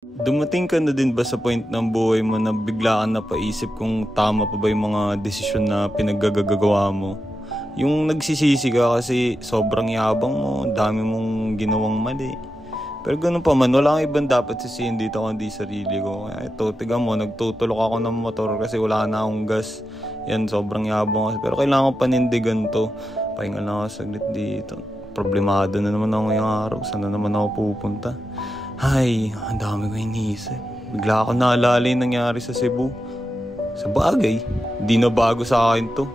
Dumating ka na din ba sa point ng buhay mo na bigla kang napaisip kung tama pa ba yung mga desisyon na pinaggagawa mo? Yung nagsisisi ka kasi sobrang yabang mo, dami mong ginawang mali. Pero ganun pa man, wala kang ibang dapat sisihin dito kundi sarili ko. Kaya ito, tiga mo, nagtutulok ako ng motor kasi wala na akong gas. Yan, sobrang yabang kasi. Pero kailangan ko panindigan to. Pahinga lang ako saglit dito. Problemado na naman ako ngayong araw. Saan na naman ako pupunta? Ay, ang dami ko iniisip. Bigla ako naalala yung nangyari sa Cebu. Sa bagay, di na bago sa akin to.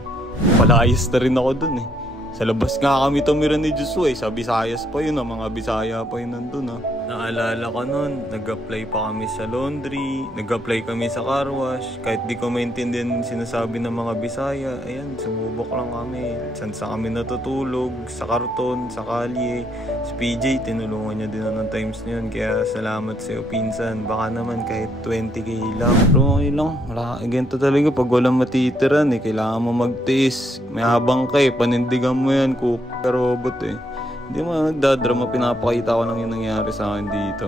Palayas na rin ako dun eh. Sa labas nga kami tumira ni Joshua eh. Sa Visayas pa yun, mga Bisaya pa yun nandun ah. Naalala ko nun, nag-apply pa kami sa laundry, nag-apply kami sa car wash. Kahit di ko maintindihan sinasabi ng mga Bisaya, ayan, sumubok lang kami. Saan sa kami natutulog, sa karton, sa kalye. Si PJ, tinulungan niya din ng times na yun. Kaya salamat sa'yo, pinsan. Baka naman kahit 20k lang. Pero okay lang, ganito talaga pag walang matitiran eh. Kailangan mo magtiis. May habang ka eh, panindigan mo yan, robot eh. Hindi mo nagdadrama, pinapakita ko lang yung nangyari sa akin dito.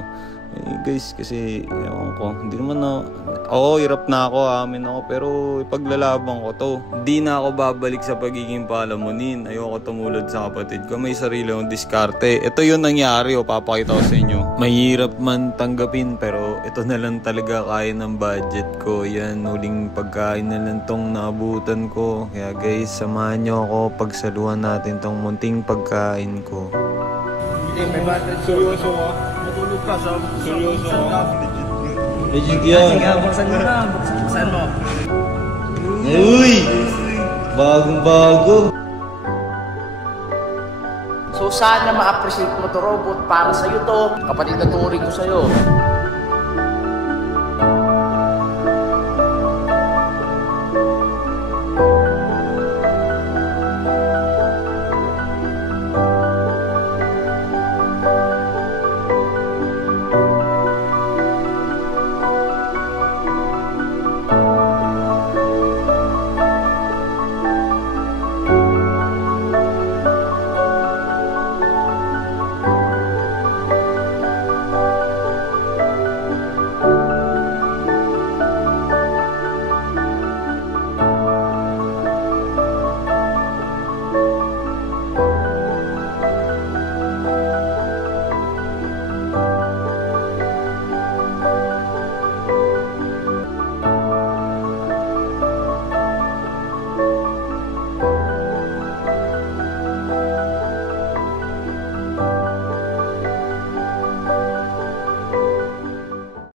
Eh guys, kasi ewan ko, hindi naman na... Oo, hirap na ako, amin ako, pero ipaglalaban ko to. Hindi na ako babalik sa pagiging palamunin. Ayoko tumulad sa kapatid ko, may sarili akong diskarte. Ito yung nangyari, papakita ko sa inyo. Mahirap man tanggapin, pero ito na lang talaga kaya ng budget ko. Yan, huling pagkain na lang tong naabutan ko. Kaya guys, samahan nyo ako, pagsaluhan natin tong munting pagkain ko. May budget. Seryoso ka? Matulog ka sa... Seryoso ka? Legit yan. Sige, buksan mo na. Buksan mo. Uy! Bagong bago. So sana ma-appreciate mo to, robot. Para sa'yo to. Kapatid na turing ko sa'yo.